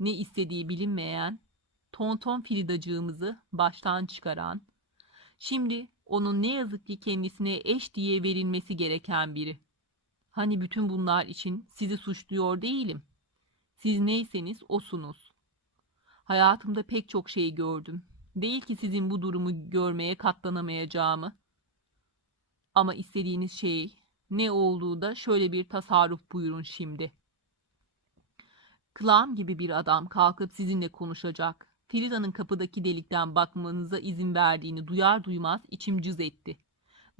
ne istediği bilinmeyen, tonton Fridacığımızı baştan çıkaran, şimdi onun ne yazık ki kendisine eş diye verilmesi gereken biri. Hani bütün bunlar için sizi suçluyor değilim. Siz neyseniz osunuz. Hayatımda pek çok şey gördüm. Değil ki sizin bu durumu görmeye katlanamayacağımı. Ama istediğiniz şey ne olduğu da şöyle bir tasarruf buyurun şimdi. Klam gibi bir adam kalkıp sizinle konuşacak. Frida'nın kapıdaki delikten bakmanıza izin verdiğini duyar duymaz içim cız etti.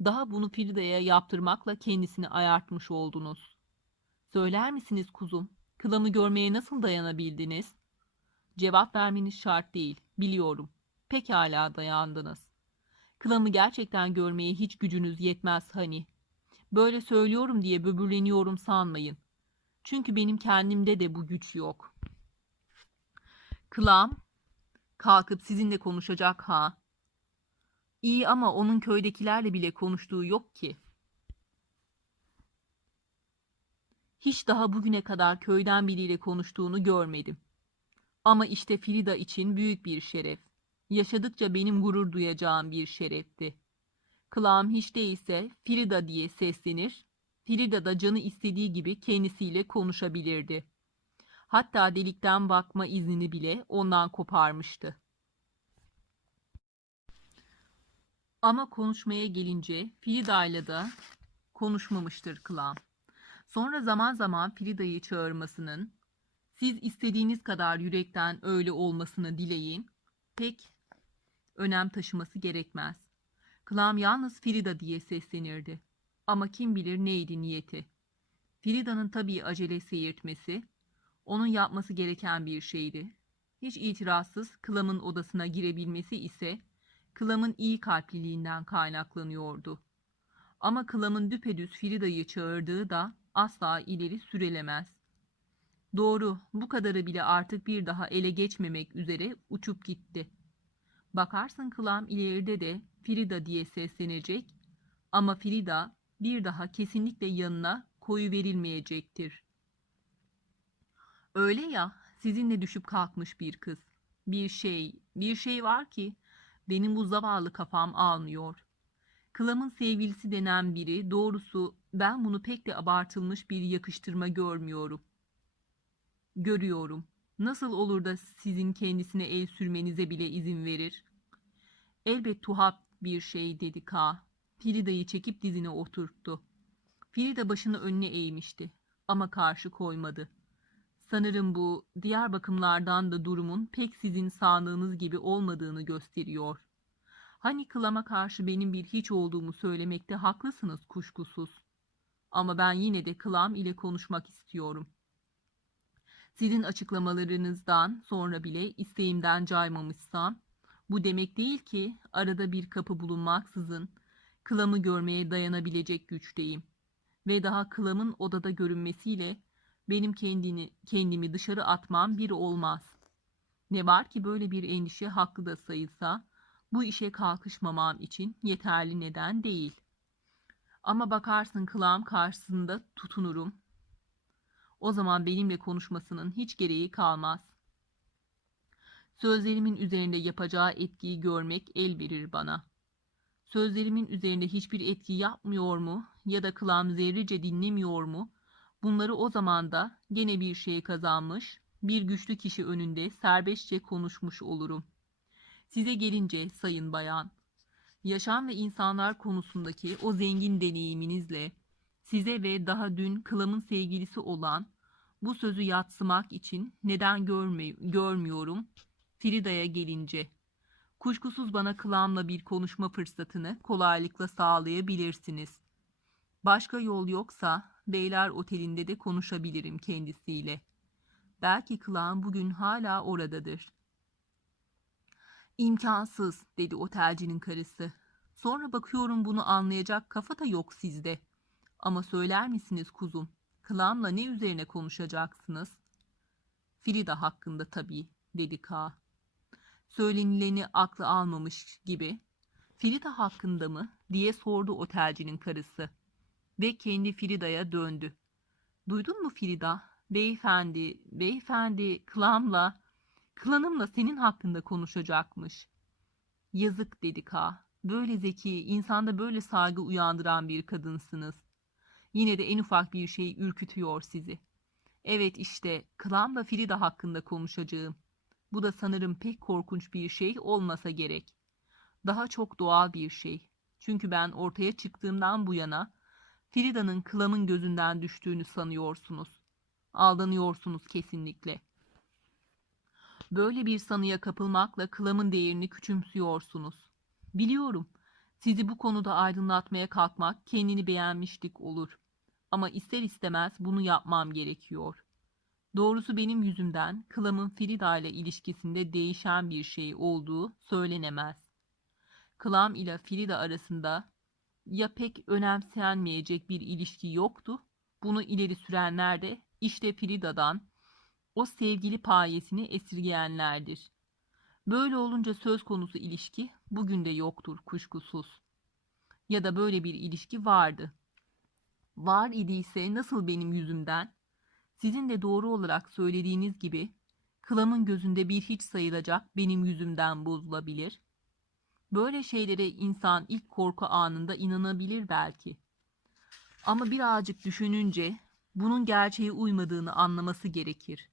Daha bunu Frida'ya yaptırmakla kendisini ayartmış oldunuz. Söyler misiniz kuzum? Kılamı görmeye nasıl dayanabildiniz? Cevap vermeniz şart değil, biliyorum. Pekala dayandınız. Kılamı gerçekten görmeye hiç gücünüz yetmez hani. Böyle söylüyorum diye böbürleniyorum sanmayın. Çünkü benim kendimde de bu güç yok. Kılam kalkıp sizinle konuşacak ha. İyi ama onun köydekilerle bile konuştuğu yok ki. Hiç daha bugüne kadar köyden biriyle konuştuğunu görmedim. Ama işte Frida için büyük bir şeref. Yaşadıkça benim gurur duyacağım bir şerefti. Kılağım hiç değilse Frida diye seslenir, Frida da canı istediği gibi kendisiyle konuşabilirdi. Hatta delikten bakma iznini bile ondan koparmıştı. Ama konuşmaya gelince Frida'yla da konuşmamıştır Kılağım. Sonra zaman zaman Frida'yı çağırmasının, siz istediğiniz kadar yürekten öyle olmasını dileyin, pek önem taşıması gerekmez. Klam yalnız Frida diye seslenirdi. Ama kim bilir neydi niyeti. Frida'nın tabii acele seyirtmesi, onun yapması gereken bir şeydi. Hiç itirazsız Klam'ın odasına girebilmesi ise Klam'ın iyi kalpliliğinden kaynaklanıyordu. Ama Klam'ın düpedüz Frida'yı çağırdığı da asla ileri sürelemez. Doğru, bu kadarı bile artık bir daha ele geçmemek üzere uçup gitti. Bakarsın Klam ileride de Frida diye seslenecek ama Frida bir daha kesinlikle yanına koyu verilmeyecektir. Öyle ya, sizinle düşüp kalkmış bir kız. Bir şey, bir şey var ki benim bu zavallı kafam almıyor. Klam'ın sevgilisi denen biri, doğrusu ben bunu pek de abartılmış bir yakıştırma görmüyorum. Görüyorum. Nasıl olur da sizin kendisine el sürmenize bile izin verir? Elbet tuhaf bir şey dedi K. Frida'yı çekip dizine oturttu. Frida başını önüne eğmişti ama karşı koymadı. Sanırım bu diğer bakımlardan da durumun pek sizin sağlığınız gibi olmadığını gösteriyor. Hani kılama karşı benim bir hiç olduğumu söylemekte haklısınız kuşkusuz. Ama ben yine de kılam ile konuşmak istiyorum. Sizin açıklamalarınızdan sonra bile isteğimden caymamışsam, bu demek değil ki arada bir kapı bulunmaksızın kılamı görmeye dayanabilecek güçteyim. Ve daha kılamın odada görünmesiyle benim kendini, kendimi dışarı atmam bir olmaz. Ne var ki böyle bir endişe haklı da sayılsa, bu işe kalkışmamam için yeterli neden değil. Ama bakarsın kılağım karşısında tutunurum. O zaman benimle konuşmasının hiç gereği kalmaz. Sözlerimin üzerinde yapacağı etkiyi görmek el verir bana. Sözlerimin üzerinde hiçbir etki yapmıyor mu ya da kılağım zerrece dinlemiyor mu? Bunları o zaman da gene bir şey kazanmış, bir güçlü kişi önünde serbestçe konuşmuş olurum. Size gelince sayın bayan, yaşam ve insanlar konusundaki o zengin deneyiminizle size ve daha dün kılamın sevgilisi olan bu sözü yatsımak için neden görmüyorum Frida'ya gelince. Kuşkusuz bana kılamla bir konuşma fırsatını kolaylıkla sağlayabilirsiniz. Başka yol yoksa Beyler Oteli'nde de konuşabilirim kendisiyle. Belki kılağım bugün hala oradadır. İmkansız dedi otelcinin karısı. Sonra bakıyorum bunu anlayacak kafa da yok sizde. Ama söyler misiniz kuzum? Kılağımla ne üzerine konuşacaksınız? Frida hakkında tabii dedi K. Söylenileni aklı almamış gibi. Frida hakkında mı diye sordu otelcinin karısı. Ve kendi Frida'ya döndü. Duydun mu Frida? Beyefendi, beyefendi klanla, klanımla senin hakkında konuşacakmış. Yazık dedi K. Böyle zeki, insanda böyle saygı uyandıran bir kadınsınız. Yine de en ufak bir şey ürkütüyor sizi. Evet işte, klanla Frida hakkında konuşacağım. Bu da sanırım pek korkunç bir şey olmasa gerek. Daha çok doğal bir şey. Çünkü ben ortaya çıktığımdan bu yana Frida'nın klamın gözünden düştüğünü sanıyorsunuz. Aldanıyorsunuz kesinlikle. Böyle bir sanıya kapılmakla klamın değerini küçümsüyorsunuz. Biliyorum. Sizi bu konuda aydınlatmaya kalkmak kendini beğenmişlik olur. Ama ister istemez bunu yapmam gerekiyor. Doğrusu benim yüzümden Klam'ın Frida ile ilişkisinde değişen bir şey olduğu söylenemez. Klam ile Frida arasında ya pek önemsenmeyecek bir ilişki yoktu, bunu ileri sürenler de işte Frida'dan o sevgili payesini esirgeyenlerdir. Böyle olunca söz konusu ilişki bugün de yoktur kuşkusuz. Ya da böyle bir ilişki vardı. Var idiyse nasıl benim yüzümden? Sizin de doğru olarak söylediğiniz gibi kılamın gözünde bir hiç sayılacak benim yüzümden bozulabilir. Böyle şeylere insan ilk korku anında inanabilir belki. Ama birazcık düşününce bunun gerçeğe uymadığını anlaması gerekir.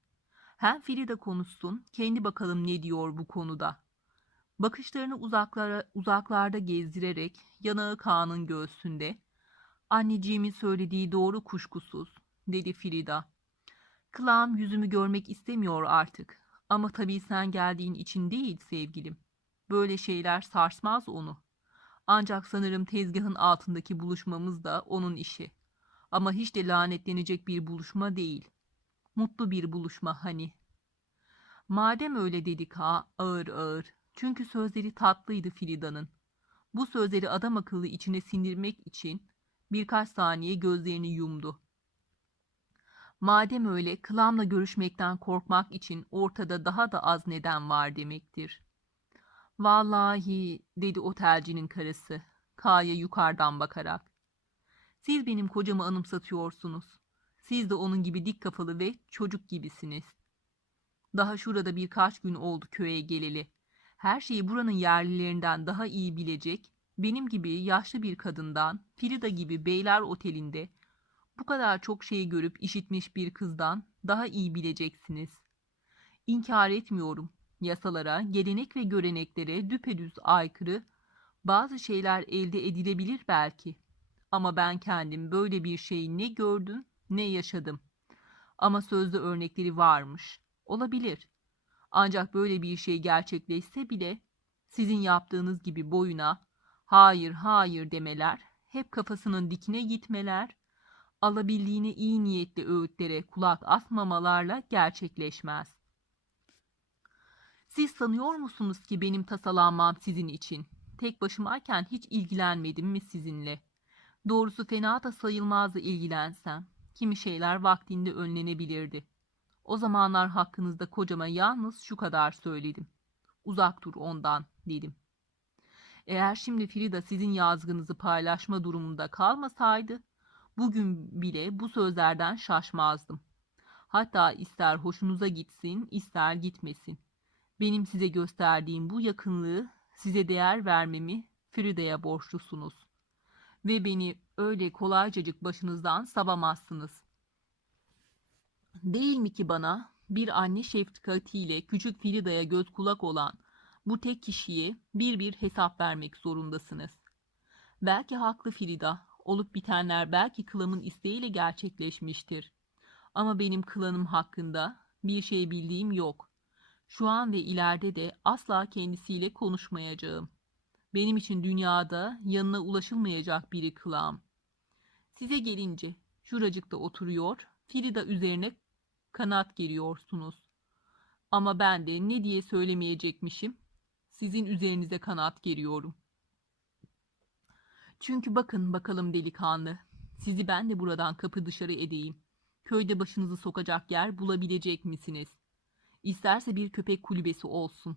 Hem Frida konuşsun, kendi bakalım ne diyor bu konuda. Bakışlarını uzaklara, uzaklarda gezdirerek yanağı Kaan'ın göğsünde. Anneciğimin söylediği doğru kuşkusuz, dedi Frida. Klam yüzümü görmek istemiyor artık. Ama tabii sen geldiğin için değil sevgilim. Böyle şeyler sarsmaz onu. Ancak sanırım tezgahın altındaki buluşmamız da onun işi. Ama hiç de lanetlenecek bir buluşma değil. Mutlu bir buluşma hani. Madem öyle dedik ha ağır ağır. Çünkü sözleri tatlıydı Frida'nın. Bu sözleri adam akıllı içine sindirmek için birkaç saniye gözlerini yumdu. Madem öyle kılamla görüşmekten korkmak için ortada daha da az neden var demektir. Vallahi dedi otelcinin karısı K'ya yukarıdan bakarak. Siz benim kocamı anımsatıyorsunuz. Siz de onun gibi dik kafalı ve çocuk gibisiniz. Daha şurada birkaç gün oldu köye geleli. Her şeyi buranın yerlilerinden daha iyi bilecek, benim gibi yaşlı bir kadından, Frida gibi beyler otelinde bu kadar çok şey görüp işitmiş bir kızdan daha iyi bileceksiniz. İnkar etmiyorum. Yasalara, gelenek ve göreneklere düpedüz aykırı bazı şeyler elde edilebilir belki. Ama ben kendim böyle bir şeyi ne gördüm ne yaşadım. Ama sözde örnekleri varmış. Olabilir. Ancak böyle bir şey gerçekleşse bile sizin yaptığınız gibi boyuna hayır hayır demeler, hep kafasının dikine gitmeler, alabildiğine iyi niyetli öğütlere kulak asmamalarla gerçekleşmez. Siz sanıyor musunuz ki benim tasalanmam sizin için? Tek başımayken hiç ilgilenmedim mi sizinle? Doğrusu fena da sayılmazdı ilgilensem. Kimi şeyler vaktinde önlenebilirdi. O zamanlar hakkınızda kocama yalnız şu kadar söyledim. Uzak dur ondan dedim. Eğer şimdi Frida sizin yazgınızı paylaşma durumunda kalmasaydı, bugün bile bu sözlerden şaşmazdım. Hatta ister hoşunuza gitsin, ister gitmesin. Benim size gösterdiğim bu yakınlığı, size değer vermemi Frida'ya borçlusunuz. Ve beni öyle kolaycacık başınızdan savamazsınız. Değil mi ki bana bir anne şefkatiyle küçük Frida'ya göz kulak olan bu tek kişiye bir bir hesap vermek zorundasınız. Belki haklı Frida, olup bitenler belki klanın isteğiyle gerçekleşmiştir. Ama benim klanım hakkında bir şey bildiğim yok. Şu an ve ileride de asla kendisiyle konuşmayacağım. Benim için dünyada yanına ulaşılmayacak biri kılağım. Size gelince şuracıkta oturuyor, Frida üzerine kanat geriyorsunuz. Ama ben de ne diye söylemeyecekmişim? Sizin üzerinize kanat geriyorum. Çünkü bakın bakalım delikanlı, sizi ben de buradan kapı dışarı edeyim. Köyde başınızı sokacak yer bulabilecek misiniz? İsterse bir köpek kulübesi olsun.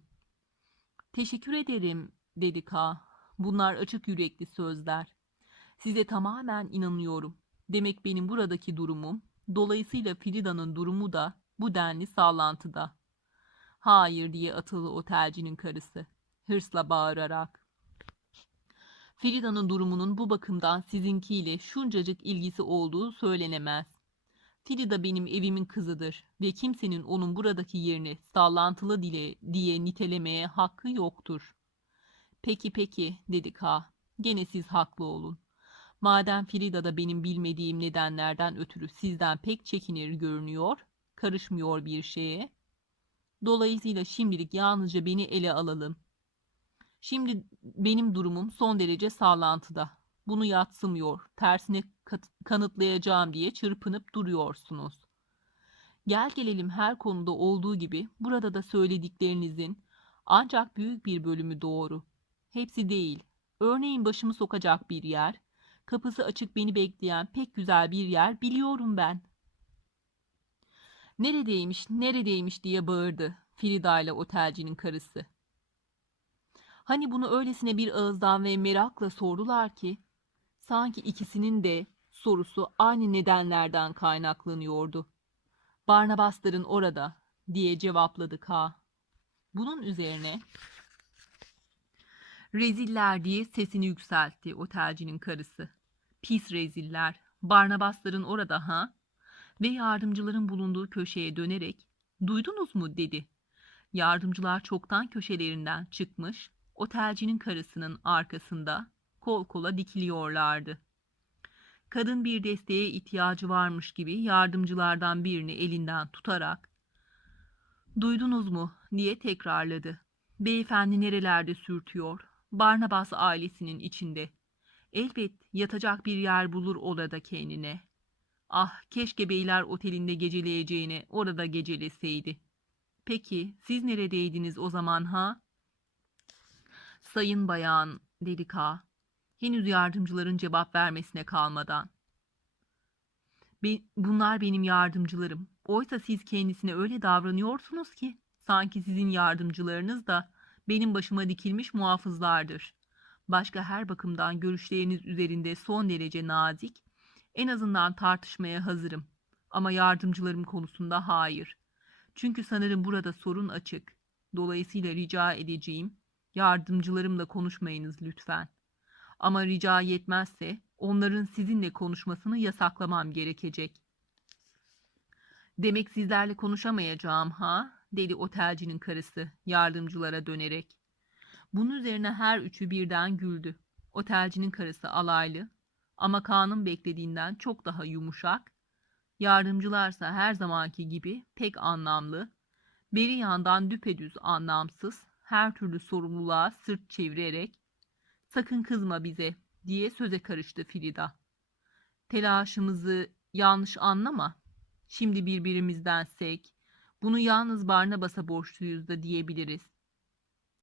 Teşekkür ederim, dedi K. Bunlar açık yürekli sözler. Size tamamen inanıyorum. Demek benim buradaki durumum, Dolayısıyla Frida'nın durumu da bu denli sallantıda. Hayır diye atıldı otelcinin karısı. Hırsla bağırarak. Frida'nın durumunun bu bakımdan sizinkiyle şuncacık ilgisi olduğu söylenemez. Frida benim evimin kızıdır ve kimsenin onun buradaki yerini sallantılı dile diye nitelemeye hakkı yoktur. Peki peki dedi K. Gene siz haklı olun. Madem Frida da benim bilmediğim nedenlerden ötürü sizden pek çekinir görünüyor, karışmıyor bir şeye. Dolayısıyla şimdilik yalnızca beni ele alalım. Şimdi benim durumum son derece sallantıda. Bunu yatsımıyor, tersine kanıtlayacağım diye çırpınıp duruyorsunuz. Gel gelelim her konuda olduğu gibi burada da söylediklerinizin ancak büyük bir bölümü doğru. Hepsi değil. Örneğin başımı sokacak bir yer, kapısı açık beni bekleyen pek güzel bir yer biliyorum ben. Neredeymiş, neredeymiş diye bağırdı Frida ile otelcinin karısı. Hani bunu öylesine bir ağızdan ve merakla sordular ki, sanki ikisinin de sorusu aynı nedenlerden kaynaklanıyordu. Barnabasların orada diye cevapladı K. Bunun üzerine reziller diye sesini yükseltti otelcinin karısı. Pis reziller. Barnabasların orada ha? Ve yardımcıların bulunduğu köşeye dönerek duydunuz mu dedi. Yardımcılar çoktan köşelerinden çıkmış, otelcinin karısının arkasında kol kola dikiliyorlardı. Kadın bir desteğe ihtiyacı varmış gibi yardımcılardan birini elinden tutarak "Duydunuz mu?" diye tekrarladı. Beyefendi nerelerde sürtüyor? Barnabas ailesinin içinde. Elbet yatacak bir yer bulur orada kendine. Ah keşke beyler otelinde geceleyeceğine orada geceleseydi. Peki siz neredeydiniz o zaman ha? Sayın bayan dedi K. Henüz yardımcıların cevap vermesine kalmadan. Be- bunlar benim yardımcılarım. Oysa siz kendisine öyle davranıyorsunuz ki sanki sizin yardımcılarınız da benim başıma dikilmiş muhafızlardır. Başka her bakımdan görüşleriniz üzerinde son derece nazik, en azından tartışmaya hazırım. Ama yardımcılarım konusunda hayır. Çünkü sanırım burada sorun açık. Dolayısıyla rica edeceğim, yardımcılarımla konuşmayınız lütfen. Ama rica yetmezse onların sizinle konuşmasını yasaklamam gerekecek. Demek sizlerle konuşamayacağım ha? dedi otelcinin karısı yardımcılara dönerek. Bunun üzerine her üçü birden güldü. Otelcinin karısı alaylı ama Kaan'ın beklediğinden çok daha yumuşak. Yardımcılarsa her zamanki gibi pek anlamlı. Beri yandan düpedüz anlamsız, her türlü sorumluluğa sırt çevirerek sakın kızma bize diye söze karıştı Frida. Telaşımızı yanlış anlama. Şimdi birbirimizdensek bunu yalnız Barnabas'a borçluyuz da diyebiliriz.